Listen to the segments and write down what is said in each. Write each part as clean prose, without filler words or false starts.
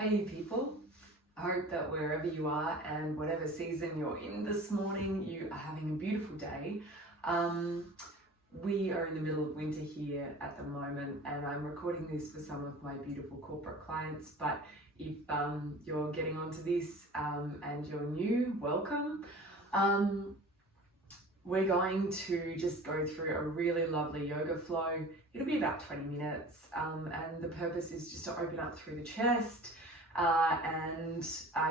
Hey people, I hope that wherever you are and whatever season you're in this morning, you are having a beautiful day. We are in the middle of winter here at the moment and I'm recording this for some of my beautiful corporate clients, but if you're getting onto this and you're new, welcome. We're going to just go through a really lovely yoga flow. It'll be about 20 minutes and the purpose is just to open up through the chest and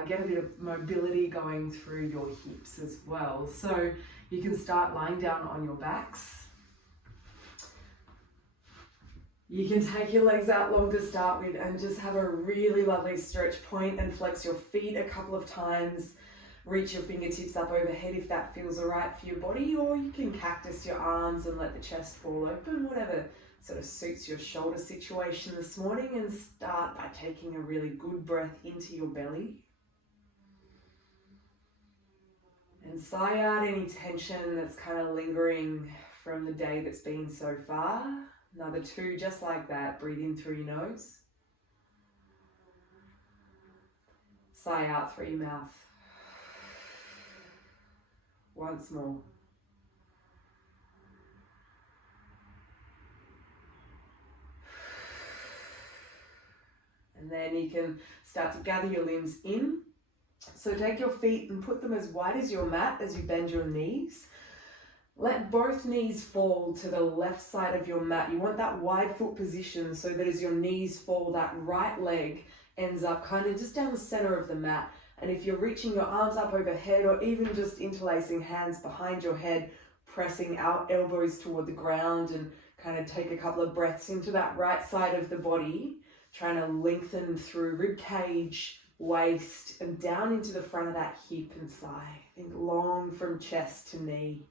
get a bit of mobility going through your hips as well. So you can start lying down on your backs. You can take your legs out long to start with and just have a really lovely stretch point and flex your feet a couple of times. Reach your fingertips up overhead if that feels alright for your body, or you can cactus your arms and let the chest fall open, whatever sort of suits your shoulder situation this morning, and start by taking a really good breath into your belly. And sigh out any tension that's kind of lingering from the day that's been so far. Another two, just like that. Breathe in through your nose. Sigh out through your mouth. Once more. And then you can start to gather your limbs in. So take your feet and put them as wide as your mat as you bend your knees. Let both knees fall to the left side of your mat. You want that wide foot position so that as your knees fall, that right leg ends up kind of just down the center of the mat. And if you're reaching your arms up overhead or even just interlacing hands behind your head, pressing out elbows toward the ground and kind of take a couple of breaths into that right side of the body, trying to lengthen through rib cage, waist, and down into the front of that hip and thigh. Think long from chest to knee.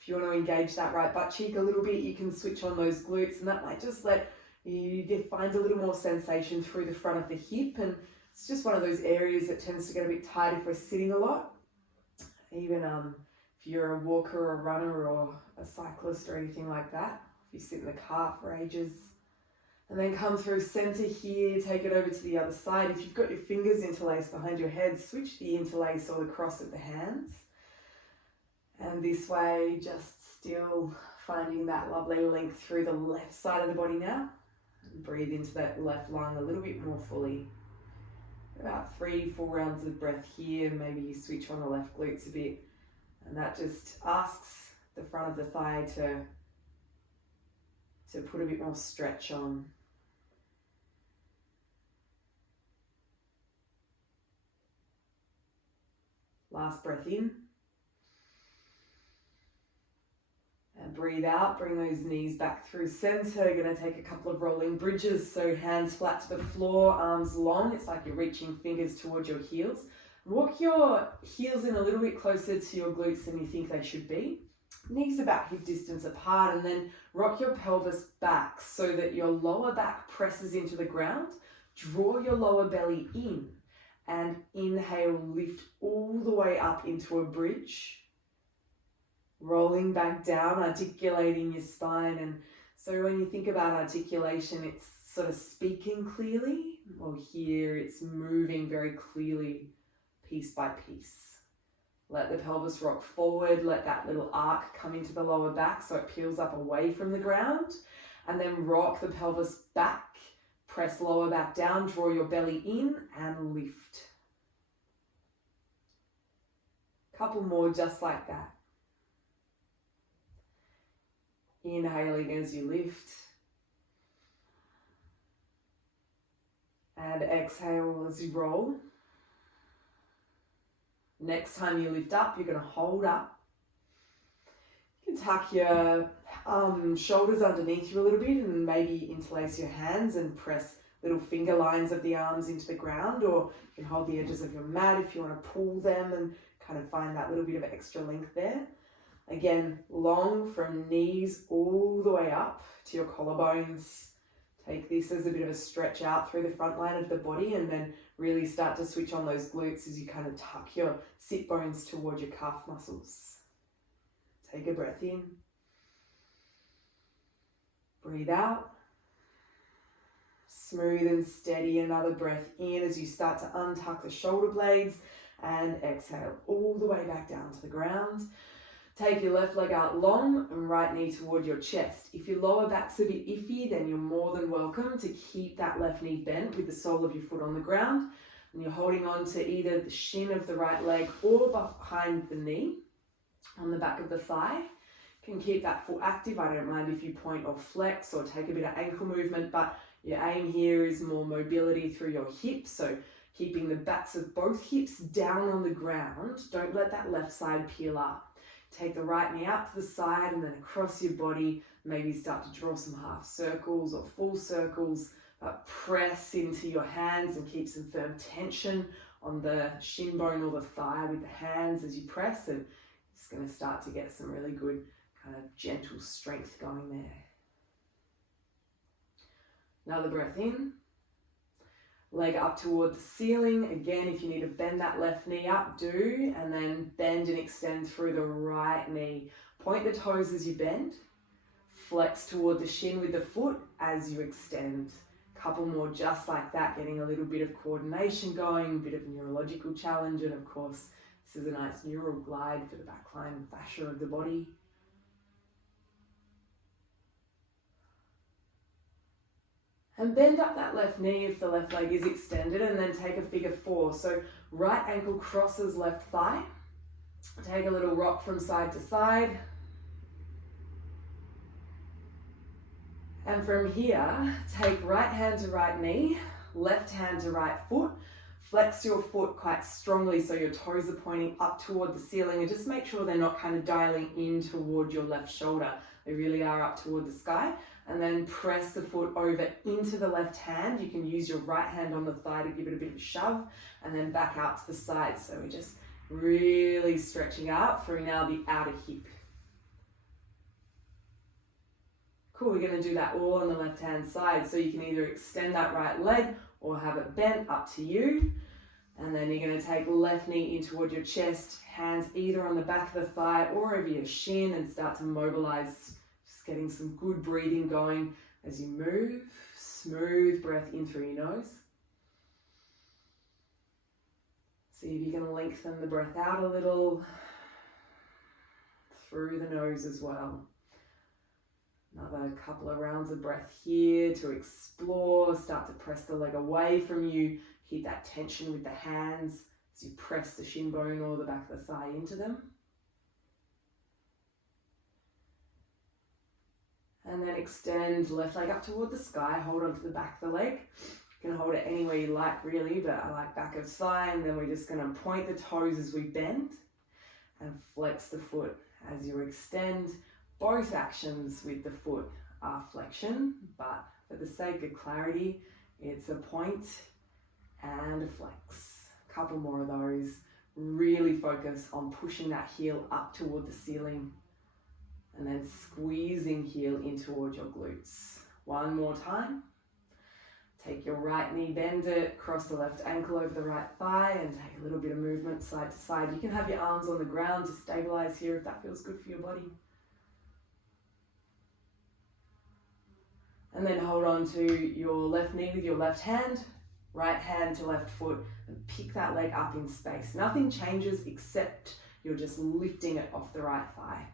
If you want to engage that right butt cheek a little bit, you can switch on those glutes, and that might just let you find a little more sensation through the front of the hip. And it's just one of those areas that tends to get a bit tight if we're sitting a lot. Even if you're a walker or a runner or a cyclist or anything like that. If you sit in the car for ages. And then come through center here, take it over to the other side. If you've got your fingers interlaced behind your head, switch the interlace or the cross of the hands. And this way, just still finding that lovely length through the left side of the body now. And breathe into that left lung a little bit more fully. About 3-4 rounds of breath here. Maybe you switch on the left glutes a bit. And that just asks the front of the thigh to put a bit more stretch on. Last breath in. And breathe out, bring those knees back through center. You're going to take a couple of rolling bridges, so hands flat to the floor, arms long. It's like you're reaching fingers towards your heels. Walk your heels in a little bit closer to your glutes than you think they should be. Knees about hip distance apart, and then rock your pelvis back so that your lower back presses into the ground. Draw your lower belly in and inhale, lift all the way up into a bridge. Rolling back down, articulating your spine. And so when you think about articulation, it's sort of speaking clearly. Well, here it's moving very clearly, piece by piece. Let the pelvis rock forward, let that little arc come into the lower back so it peels up away from the ground. And then rock the pelvis back, press lower back down, draw your belly in and lift. Couple more just like that. Inhaling as you lift. And exhale as you roll. Next time you lift up, you're going to hold up. You can tuck your shoulders underneath you a little bit and maybe interlace your hands and press little finger lines of the arms into the ground, or you can hold the edges of your mat if you want to pull them and kind of find that little bit of extra length there. Again, long from knees all the way up to your collarbones. Take this as a bit of a stretch out through the front line of the body, and then really start to switch on those glutes as you kind of tuck your sit bones toward your calf muscles. Take a breath in. Breathe out. Smooth and steady. Another breath in as you start to untuck the shoulder blades, and exhale all the way back down to the ground. Take your left leg out long and right knee toward your chest. If your lower back's a bit iffy, then you're more than welcome to keep that left knee bent with the sole of your foot on the ground. And you're holding on to either the shin of the right leg or behind the knee on the back of the thigh. You can keep that foot active. I don't mind if you point or flex or take a bit of ankle movement, but your aim here is more mobility through your hips. So keeping the backs of both hips down on the ground. Don't let that left side peel up. Take the right knee out to the side and then across your body. Maybe start to draw some half circles or full circles. Press into your hands and keep some firm tension on the shin bone or the thigh with the hands as you press. And it's going to start to get some really good kind of gentle strength going there. Another breath in. Leg up toward the ceiling. Again, if you need to bend that left knee up, do. And then bend and extend through the right knee. Point the toes as you bend. Flex toward the shin with the foot as you extend. Couple more just like that, getting a little bit of coordination going, a bit of a neurological challenge. And of course, this is a nice neural glide for the backline and fascia of the body. And bend up that left knee if the left leg is extended, and then take a figure 4. So right ankle crosses left thigh. Take a little rock from side to side. And from here, take right hand to right knee, left hand to right foot. Flex your foot quite strongly so your toes are pointing up toward the ceiling, and just make sure they're not kind of dialing in toward your left shoulder. They really are up toward the sky. And then press the foot over into the left hand. You can use your right hand on the thigh to give it a bit of a shove, and then back out to the side. So we're just really stretching out through now the outer hip. Cool, we're going to do that all on the left hand side. So you can either extend that right leg or have it bent, up to you. And then you're going to take left knee in toward your chest, hands either on the back of the thigh or over your shin, and start to mobilize. Getting some good breathing going as you move. Smooth breath in through your nose. See if you can lengthen the breath out a little through the nose as well. Another couple of rounds of breath here to explore. Start to press the leg away from you. Keep that tension with the hands as you press the shin bone or the back of the thigh into them. And then extend left leg up toward the sky. Hold onto the back of the leg. You can hold it anywhere you like really, but I like back of thigh. And then we're just going to point the toes as we bend and flex the foot as you extend. Both actions with the foot are flexion, but for the sake of clarity, it's a point and a flex. A couple more of those. Really focus on pushing that heel up toward the ceiling. And then squeezing heel in toward your glutes. One more time. Take your right knee, bend it, cross the left ankle over the right thigh, and take a little bit of movement side to side. You can have your arms on the ground to stabilize here if that feels good for your body. And then hold on to your left knee with your left hand, right hand to left foot, and pick that leg up in space. Nothing changes except you're just lifting it off the right thigh.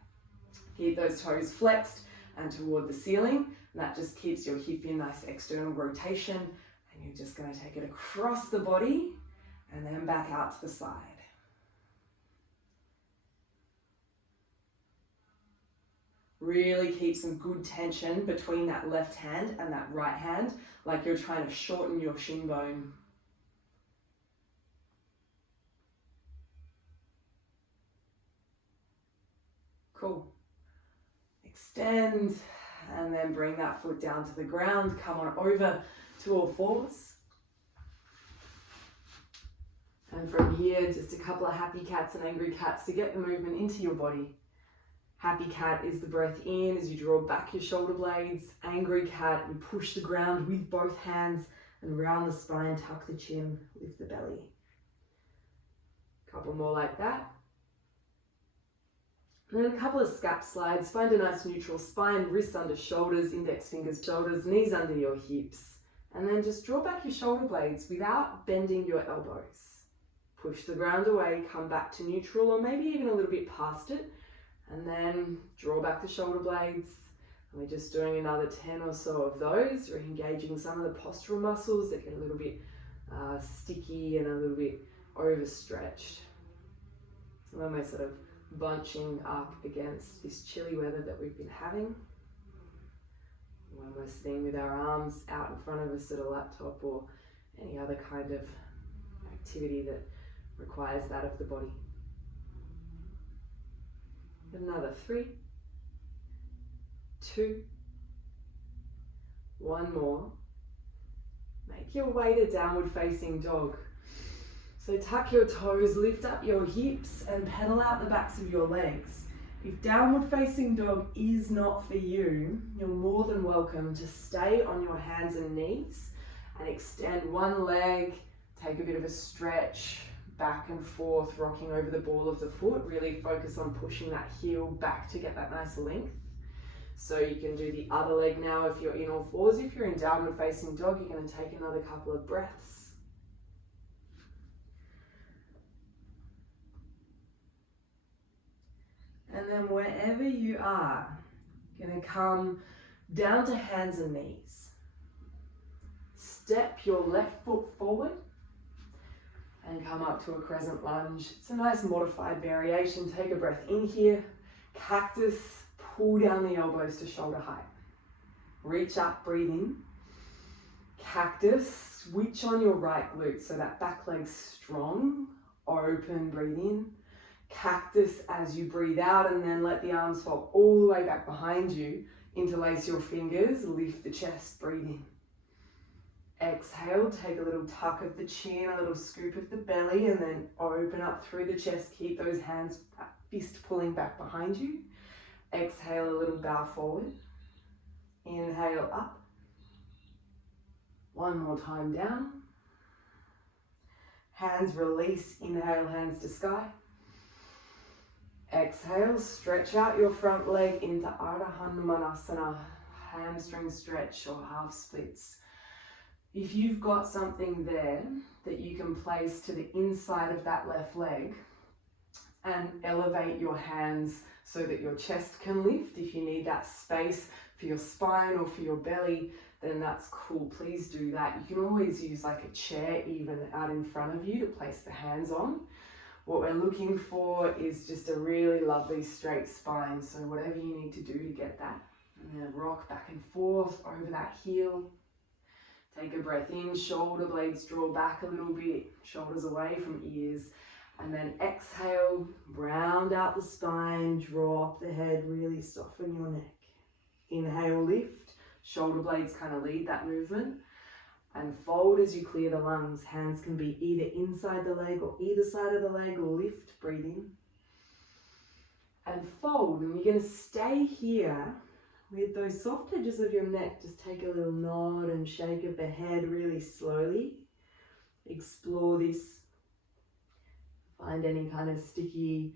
Keep those toes flexed and toward the ceiling. And that just keeps your hip in nice external rotation. And you're just going to take it across the body and then back out to the side. Really keep some good tension between that left hand and that right hand, like you're trying to shorten your shin bone. Cool. Extend, and then bring that foot down to the ground. Come on over to all fours. And from here, just a couple of happy cats and angry cats to get the movement into your body. Happy cat is the breath in as you draw back your shoulder blades. Angry cat, you push the ground with both hands and round the spine, tuck the chin, lift the belly. Couple more like that. And then a couple of scap slides. Find a nice neutral spine, wrists under shoulders, index fingers shoulders, knees under your hips. And then just draw back your shoulder blades without bending your elbows. Push the ground away, come back to neutral or maybe even a little bit past it. And then draw back the shoulder blades. And we're just doing another 10 or so of those. We're engaging some of the postural muscles that get a little bit sticky and a little bit overstretched. And then we're sort of bunching up against this chilly weather that we've been having. When we're sitting with our arms out in front of us at a laptop or any other kind of activity that requires that of the body. Another 3, 2, 1 more. Make your way to downward facing dog. So tuck your toes, lift up your hips and pedal out the backs of your legs. If downward facing dog is not for you, you're more than welcome to stay on your hands and knees and extend one leg, take a bit of a stretch, back and forth, rocking over the ball of the foot. Really focus on pushing that heel back to get that nice length. So you can do the other leg now if you're in all fours. If you're in downward facing dog, you're going to take another couple of breaths. And then wherever you are, you're going to come down to hands and knees. Step your left foot forward and come up to a crescent lunge. It's a nice modified variation. Take a breath in here. Cactus, pull down the elbows to shoulder height. Reach up, breathe in. Cactus, switch on your right glute so that back leg's strong. Open, breathe in. Cactus as you breathe out, and then let the arms fall all the way back behind you. Interlace your fingers, lift the chest, breathe in. Exhale, take a little tuck of the chin, a little scoop of the belly, and then open up through the chest. Keep those hands, fist pulling back behind you. Exhale, a little bow forward. Inhale up. One more time down. Hands release, inhale, hands to sky. Exhale, stretch out your front leg into Ardha Hanumanasana, hamstring stretch or half splits. If you've got something there that you can place to the inside of that left leg and elevate your hands so that your chest can lift, if you need that space for your spine or for your belly, then that's cool. Please do that. You can always use like a chair even out in front of you to place the hands on. What we're looking for is just a really lovely straight spine. So whatever you need to do to get that. And then rock back and forth over that heel. Take a breath in, shoulder blades draw back a little bit, shoulders away from ears. And then exhale, round out the spine, drop the head, really soften your neck. Inhale, lift, shoulder blades kind of lead that movement. And fold as you clear the lungs. Hands can be either inside the leg or either side of the leg. Lift, breathe in. And fold. And you're going to stay here with those soft edges of your neck. Just take a little nod and shake of the head really slowly. Explore this. Find any kind of sticky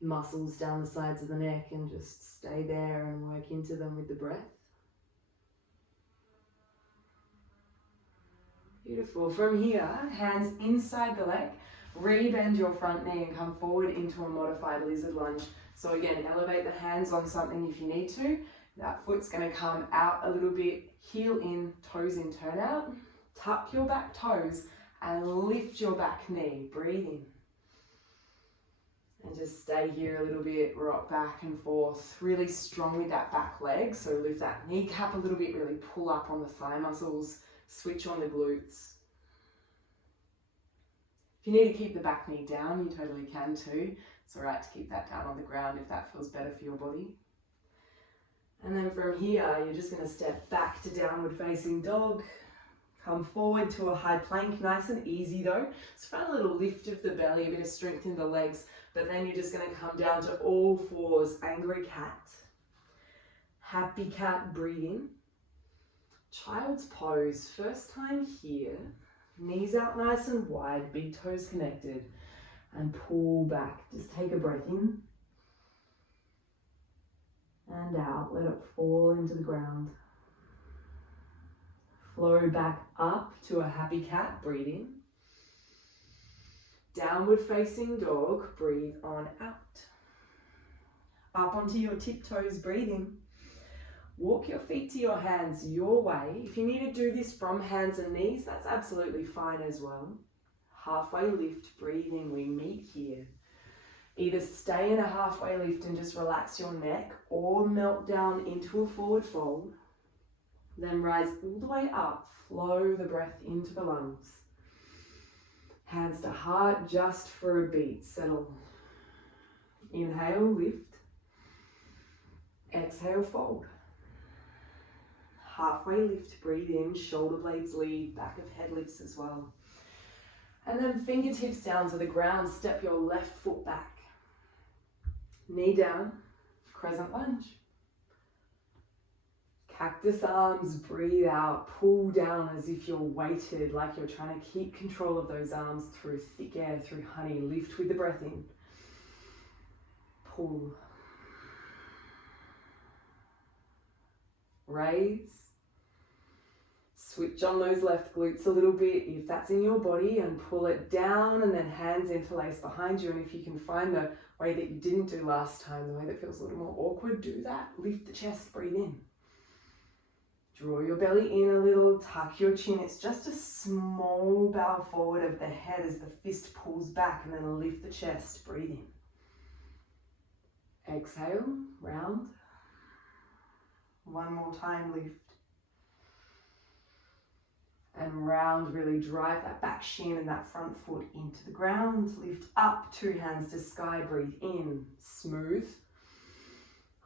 muscles down the sides of the neck and just stay there and work into them with the breath. Beautiful. From here, hands inside the leg, rebend your front knee and come forward into a modified lizard lunge. So again, elevate the hands on something if you need to. That foot's going to come out a little bit, heel in, toes in, turn out. Tuck your back toes and lift your back knee. Breathe in. And just stay here a little bit, rock back and forth. Really strong with that back leg. So lift that kneecap a little bit, really pull up on the thigh muscles. Switch on the glutes. If you need to keep the back knee down, you totally can too. It's alright to keep that down on the ground if that feels better for your body. And then from here, you're just going to step back to downward facing dog. Come forward to a high plank, nice and easy though. Just find a little lift of the belly, a bit of strength in the legs, but then you're just going to come down to all fours, angry cat. Happy cat, breathe in. Child's pose, first time here, knees out nice and wide, big toes connected, and pull back. Just take a breath in and out, let it fall into the ground. Flow back up to a happy cat, breathe in. Downward facing dog, breathe on out. Up onto your tiptoes, breathe in. Walk your feet to your hands your way. If you need to do this from hands and knees, that's absolutely fine as well. Halfway lift, breathe in, we meet here. Either stay in a halfway lift and just relax your neck, or melt down into a forward fold. Then rise all the way up, flow the breath into the lungs. Hands to heart just for a beat, settle. Inhale, lift. Exhale, fold. Halfway lift, breathe in, shoulder blades lead, back of head lifts as well. And then fingertips down to the ground, step your left foot back. Knee down, crescent lunge. Cactus arms, breathe out, pull down as if you're weighted, like you're trying to keep control of those arms through thick air, through honey. Lift with the breath in. Pull. Raise. Switch on those left glutes a little bit if that's in your body, and pull it down, and then hands interlace behind you. And if you can find the way that you didn't do last time, the way that feels a little more awkward, do that. Lift the chest, breathe in. Draw your belly in a little, tuck your chin. It's just a small bow forward of the head as the fist pulls back, and then lift the chest, breathe in. Exhale, round. One more time, lift. And round, really drive that back shin and that front foot into the ground. Lift up, two hands to sky, breathe in, smooth.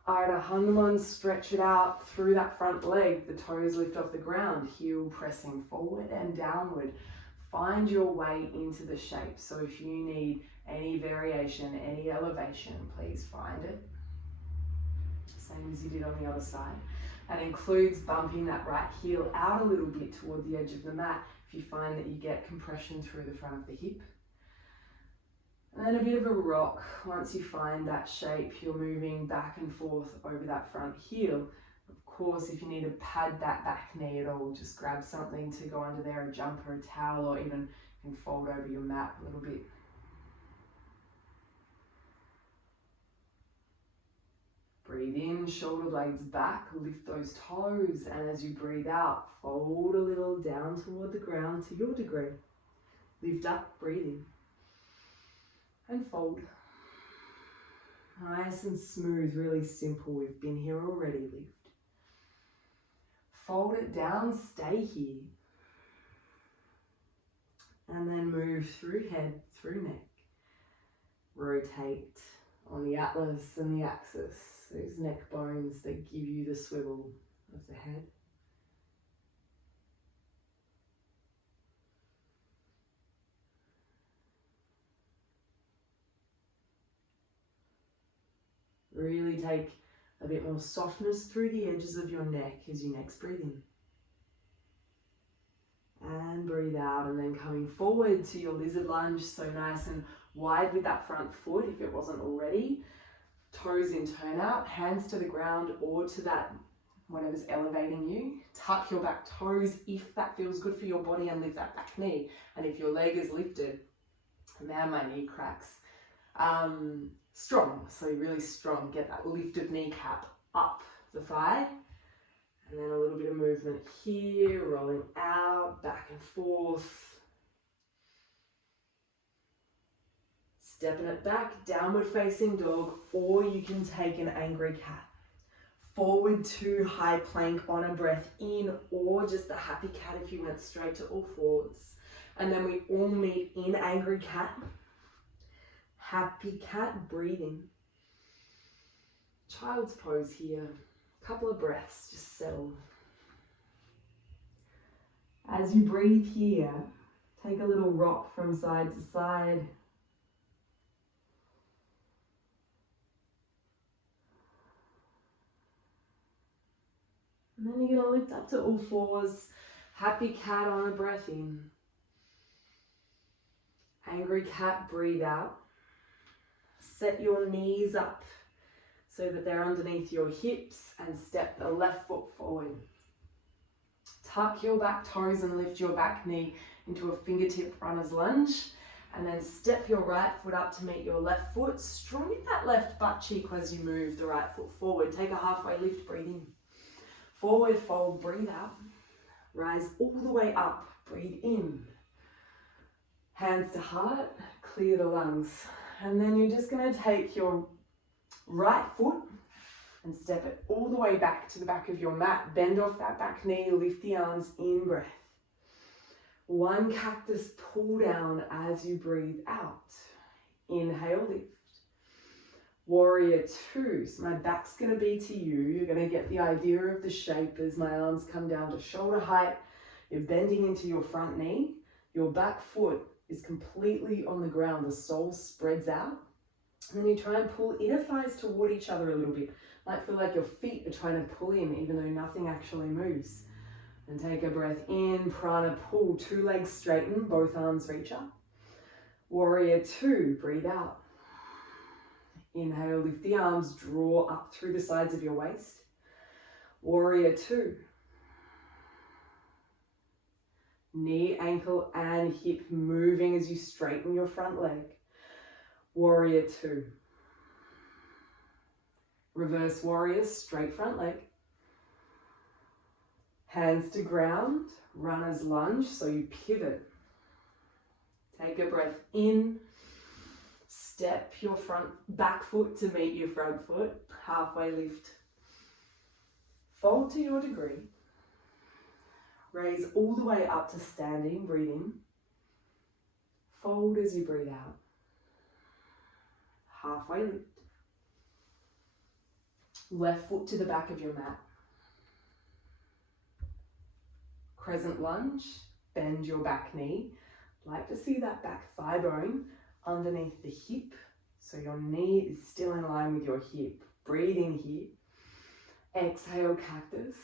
Ardha Hanuman, stretch it out through that front leg, the toes lift off the ground, heel pressing forward and downward. Find your way into the shape. So if you need any variation, any elevation, please find it. Same as you did on the other side. That includes bumping that right heel out a little bit toward the edge of the mat if you find that you get compression through the front of the hip. And then a bit of a rock. Once you find that shape, you're moving back and forth over that front heel. Of course, if you need to pad that back knee at all, just grab something to go under there, a jumper, a towel, or even you can fold over your mat a little bit. Breathe in, shoulder blades back, lift those toes, and as you breathe out, fold a little down toward the ground to your degree. Lift up, breathe in, and fold. Nice and smooth, really simple. We've been here already, lift. Fold it down, stay here. And then move through head, through neck. Rotate on the atlas and the axis, those neck bones that give you the swivel of the head. Really take a bit more softness through the edges of your neck as you next breathe in. And breathe out, and then coming forward to your lizard lunge, so nice and wide with that front foot if it wasn't already. Toes in turn out, hands to the ground or to that, whatever's elevating you. Tuck your back toes if that feels good for your body, and lift that back knee. And if your leg is lifted, man, my knee cracks. Strong, so really strong. Get that lifted kneecap up the thigh. And then a little bit of movement here, rolling out, back and forth. Stepping it back, downward facing dog, or you can take an angry cat. Forward to high plank on a breath in, or just a happy cat if you went straight to all fours. And then we all meet in angry cat. Happy cat, breathing. Child's pose here. Couple of breaths, just settle. As you breathe here, take a little rock from side to side. And then you're going to lift up to all fours. Happy cat on a breath in. Angry cat, breathe out. Set your knees up so that they're underneath your hips, and step the left foot forward. Tuck your back toes and lift your back knee into a fingertip runner's lunge. And then step your right foot up to meet your left foot. Straighten that left butt cheek as you move the right foot forward. Take a halfway lift, breathe in. Forward fold, breathe out. Rise all the way up, breathe in. Hands to heart, clear the lungs. And then you're just going to take your right foot and step it all the way back to the back of your mat. Bend off that back knee, lift the arms, in breath. One cactus pull down as you breathe out. Inhale, lift. Warrior two. So my back's going to be to you. You're going to get the idea of the shape as my arms come down to shoulder height. You're bending into your front knee. Your back foot is completely on the ground. The sole spreads out. And then you try and pull inner thighs toward each other a little bit. Might feel like your feet are trying to pull in even though nothing actually moves. And take a breath in, prana pull, two legs straighten, both arms reach up. Warrior two, breathe out. Inhale, lift the arms, draw up through the sides of your waist. Warrior two. Knee, ankle, and hip moving as you straighten your front leg. Warrior two. Reverse warrior, straight front leg. Hands to ground, runner's lunge, so you pivot. Take a breath in, step your back foot to meet your front foot, halfway lift. Fold to your degree. Raise all the way up to standing, breathe in. Fold as you breathe out. Halfway lift. Left foot to the back of your mat. Crescent lunge, bend your back knee. Like to see that back thigh bone underneath the hip, so your knee is still in line with your hip. Breathe in here. Exhale, cactus.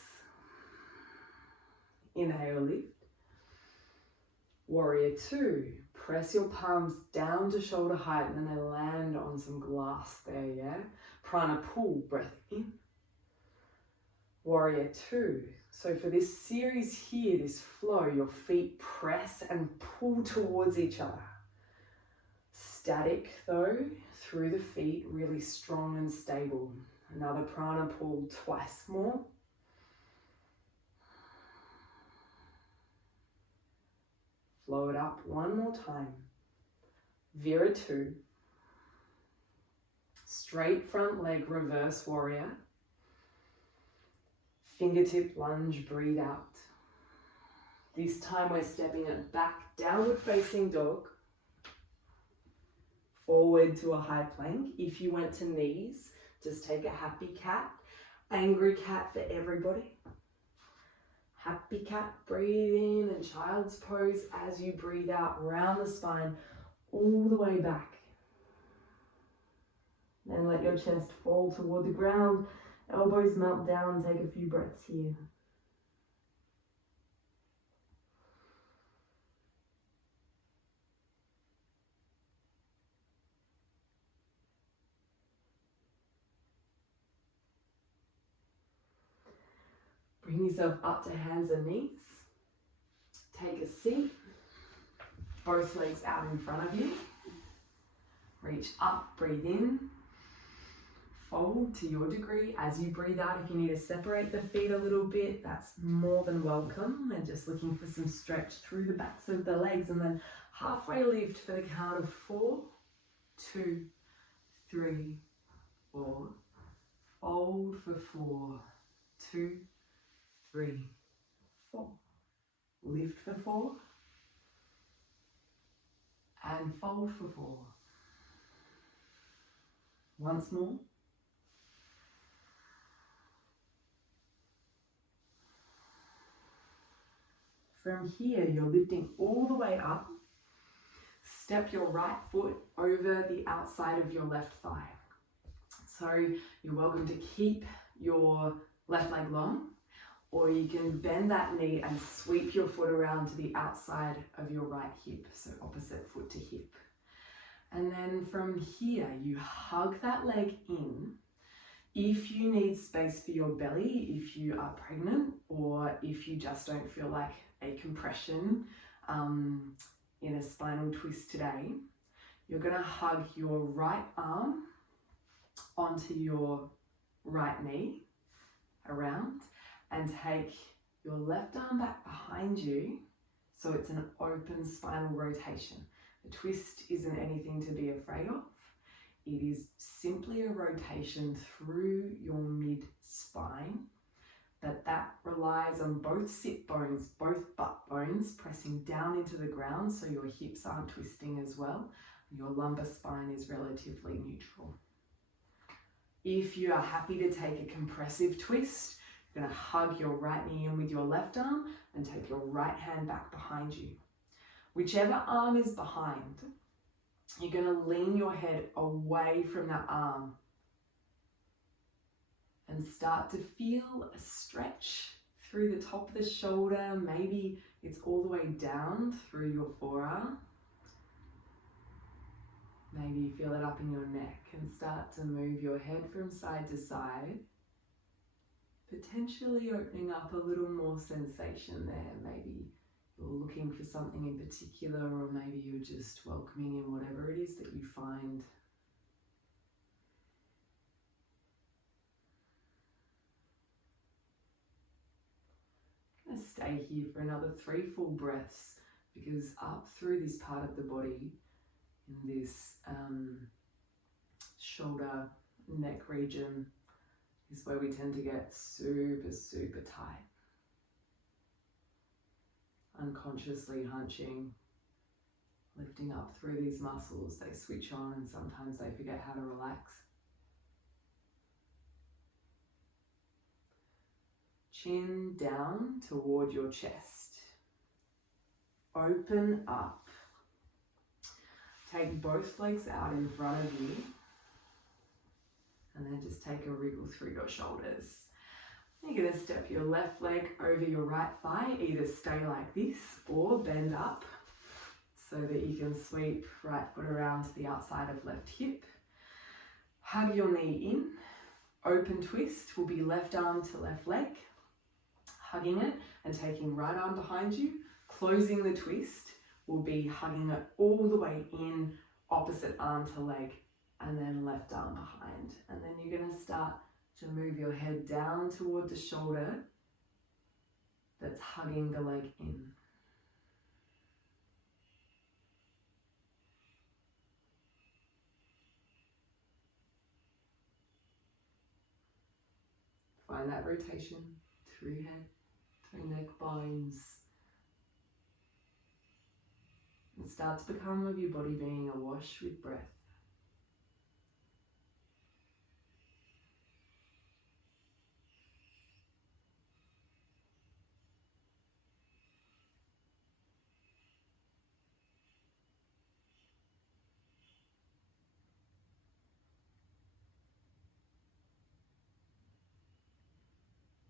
Inhale, lift. Warrior two. Press your palms down to shoulder height and then land on some glass there, yeah? Prana pull, breath in. Warrior two. So for this series here, this flow, your feet press and pull towards each other. Static though, through the feet, really strong and stable. Another prana pull twice more. Flow it up one more time. Vira two. Straight front leg, reverse warrior. Fingertip lunge, breathe out. This time we're stepping it back, downward facing dog. Forward to a high plank. If you went to knees, just take a happy cat. Angry cat for everybody. Happy cat, breathe in, and child's pose as you breathe out, round the spine, all the way back. Then let your chest fall toward the ground, elbows melt down, take a few breaths here. Bring yourself up to hands and knees. Take a seat. Both legs out in front of you. Reach up, breathe in. Fold to your degree. As you breathe out, if you need to separate the feet a little bit, that's more than welcome. And just looking for some stretch through the backs of the legs. And then halfway lift for the count of 4, 2, 3, 4. Fold for 4, 2, 3, 4. Lift for 4. And fold for 4. Once more. From here, you're lifting all the way up. Step your right foot over the outside of your left thigh. So you're welcome to keep your left leg long, or you can bend that knee and sweep your foot around to the outside of your right hip, so opposite foot to hip. And then from here, you hug that leg in. If you need space for your belly, if you are pregnant, or if you just don't feel like a compression in a spinal twist today, you're going to hug your right arm onto your right knee around and take your left arm back behind you so it's an open spinal rotation. The twist isn't anything to be afraid of. It is simply a rotation through your mid-spine, but that relies on both sit bones, both butt bones pressing down into the ground so your hips aren't twisting as well. Your lumbar spine is relatively neutral. If you are happy to take a compressive twist, you're going to hug your right knee in with your left arm and take your right hand back behind you. Whichever arm is behind, you're going to lean your head away from that arm and start to feel a stretch through the top of the shoulder. Maybe it's all the way down through your forearm. Maybe you feel it up in your neck and start to move your head from side to side, potentially opening up a little more sensation there. Maybe you're looking for something in particular, or maybe you're just welcoming in whatever it is that you find. I'm going to stay here for another 3 full breaths, because up through this part of the body, in this shoulder, neck region, is where we tend to get super, super tight. Unconsciously hunching, lifting up through these muscles. They switch on and sometimes they forget how to relax. Chin down toward your chest. Open up. Take both legs out in front of you. And then just take a wriggle through your shoulders. You're going to step your left leg over your right thigh. Either stay like this or bend up so that you can sweep right foot around to the outside of left hip. Hug your knee in. Open twist will be left arm to left leg. Hugging it and taking right arm behind you. Closing the twist will be hugging it all the way in, opposite arm to leg, and then left arm behind. And then you're going to start to move your head down toward the shoulder that's hugging the leg in. Find that rotation through head, through neck bones. And start to become of your body being awash with breath.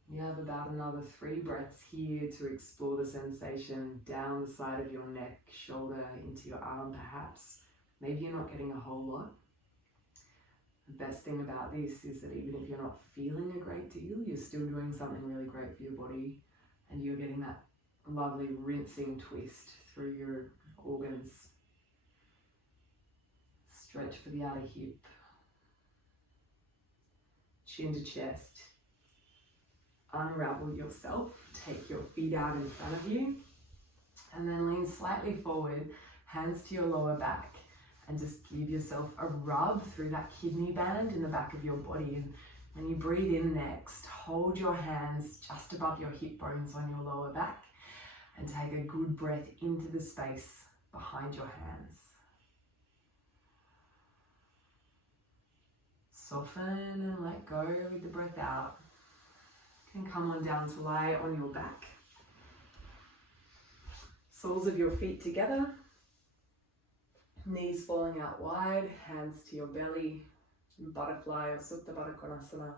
You have about another 3 breaths here to explore the sensation down the side of your neck, shoulder, into your arm perhaps. Maybe you're not getting a whole lot. The best thing about this is that even if you're not feeling a great deal, you're still doing something really great for your body, and you're getting that lovely rinsing twist through your organs. Stretch for the outer hip. Chin to chest. Unravel yourself, take your feet out in front of you, and then lean slightly forward, hands to your lower back, and just give yourself a rub through that kidney band in the back of your body. And when you breathe in next, hold your hands just above your hip bones on your lower back and take a good breath into the space behind your hands. Soften and let go with the breath out. And come on down to lie on your back. Soles of your feet together. Knees falling out wide, hands to your belly. Butterfly or Supta Baddha Konasana.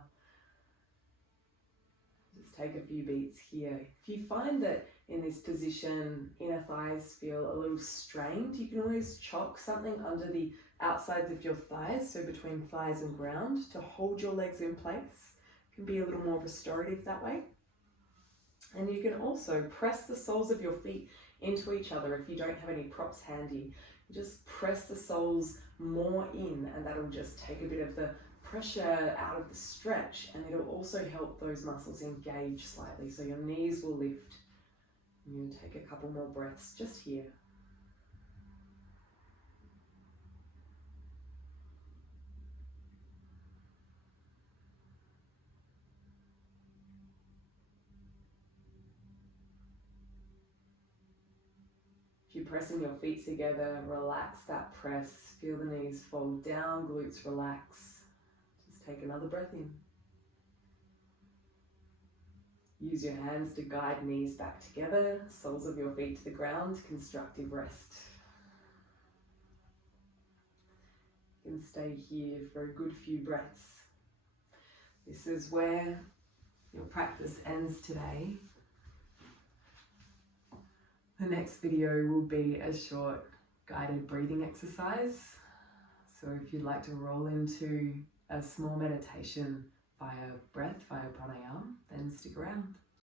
Just take a few beats here. If you find that in this position, inner thighs feel a little strained. You can always chock something under the outsides of your thighs, so between thighs and ground, to hold your legs in place. It can be a little more restorative that way. And you can also press the soles of your feet into each other if you don't have any props handy. Just press the soles more in, and that'll just take a bit of the pressure out of the stretch, and it'll also help those muscles engage slightly, so your knees will lift. You can take a couple more breaths just here. If you're pressing your feet together, relax that press. Feel the knees fold down, glutes relax. Just take another breath in. Use your hands to guide knees back together, soles of your feet to the ground, constructive rest. You can stay here for a good few breaths. This is where your practice ends today. The next video will be a short guided breathing exercise. So if you'd like to roll into a small meditation via breath, via pranayama, then stick around.